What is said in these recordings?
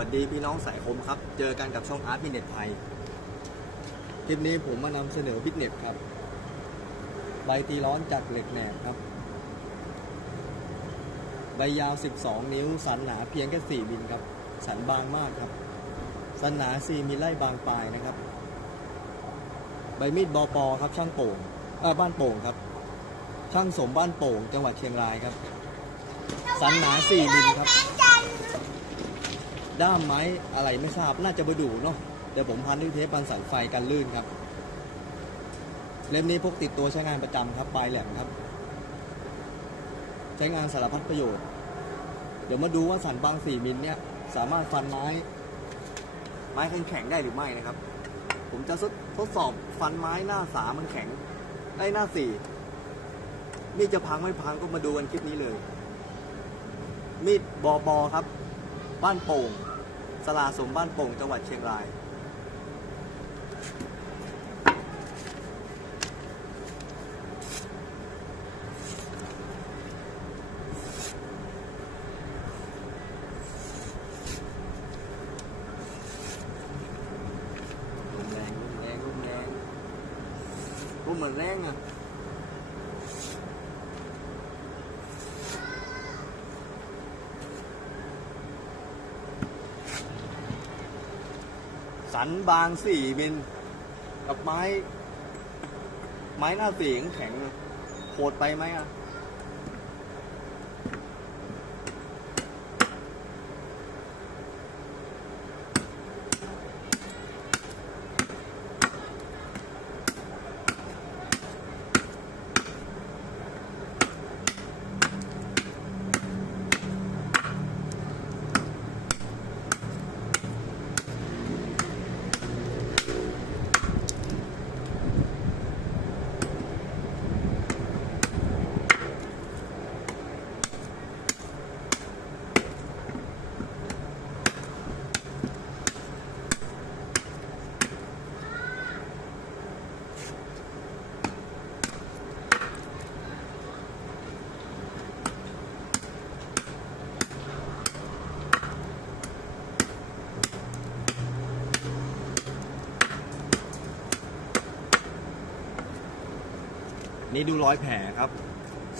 วัสดีพี่น้องสายคมครับ เจอกันกับช่องอาร์ตบิเน็ตไทย คลิปนี้ผมมานำเสนอบิเน็ตครับ ใบตีร้อนจากเหล็กแหนบครับ ใบยาว 12 นิ้ว สันหนาเพียงแค่ 4 มิลครับ สันบางมากครับ สันหนา 4 มิลไล่บางปลายนะครับ ใบมีดบอปอครับช่างโป่งเออบ้านโป่งครับ ช่างสมบ้านโป่ง จังหวัดเชียงรายครับ สันหนา 4 มิลครับ ด้ามไม้อะไรไม่ทราบน่าจะประดูเนาะเดี๋ยวผมพันด้วยเทปปันสายไฟกันลื่นครับ เล่มนี้พกติดตัวใช้งานประจำครับปลายแหลมครับ ใช้งานสารพัดประโยชน์ เดี๋ยวมาดูว่าสันบาง4มิลเนี่ยสามารถฟันไม้ ไม้แข็งๆได้หรือไม่นะครับ ผมจะทดสอบฟันไม้หน้าสามมันแข็งได้หน้าสี่มีดจะพังไม่พังก็มาดูกันคลิปนี้เลย มีดบอบอครับ บ้านโป่ง สลาสมบ้านโป่งจังหวัดเชียงราย แรงแรงแรงลมเหมือนแรงอะ สันบางสี่มินกับไม้ ไม้หน้าสี่แข็งโหดไปไหมอะ นี่ดูรอยแผลครับ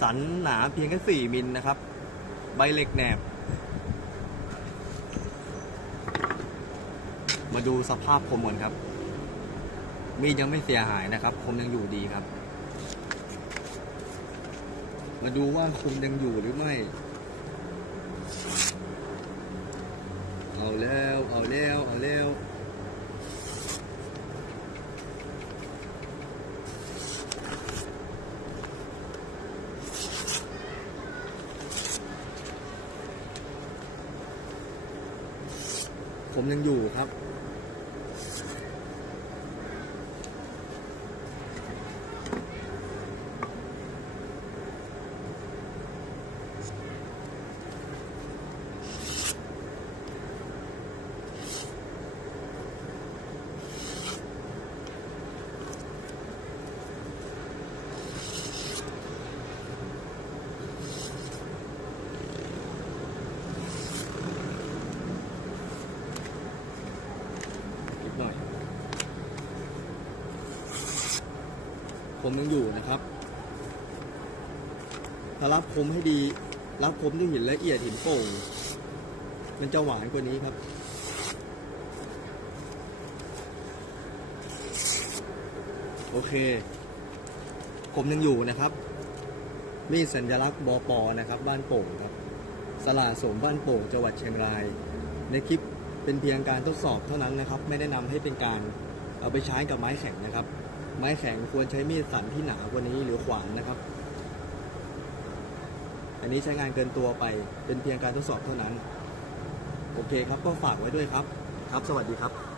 สันหนาเพียงแค่สี่มิลนะครับ ใบเหล็กแหนบ มาดูสภาพคมก่อนครับ มีดยังไม่เสียหายนะครับ คมยังอยู่ดีครับ มาดูว่าคมยังอยู่หรือไม่ เอาแล้ว เอาแล้ว เอาแล้ว ผมยังอยู่ครับ ผมยังอยู่นะครับถ้ารับคมให้ดี รับคมด้วยหินละเอียดหินโป่งมันจะหวานกว่านี้ครับโอเค ผมยังอยู่นะครับ มีสัญลักษณ์บอปอนะครับ บ้านโป่งครับ สลาสมบ้านโป่งจังหวัดเชียงราย ในคลิปเป็นเพียงการทดสอบเท่านั้นนะครับ ไม่ได้นำให้เป็นการเอาไปใช้กับไม้แข็งนะครับ ไม้แข็งควรใช้มีดสันที่หนากว่านี้หรือขวานนะครับ อันนี้ใช้งานเกินตัวไปเป็นเพียงการทดสอบเท่านั้น โอเคครับก็ฝากไว้ด้วยครับ ครับ สวัสดีครับ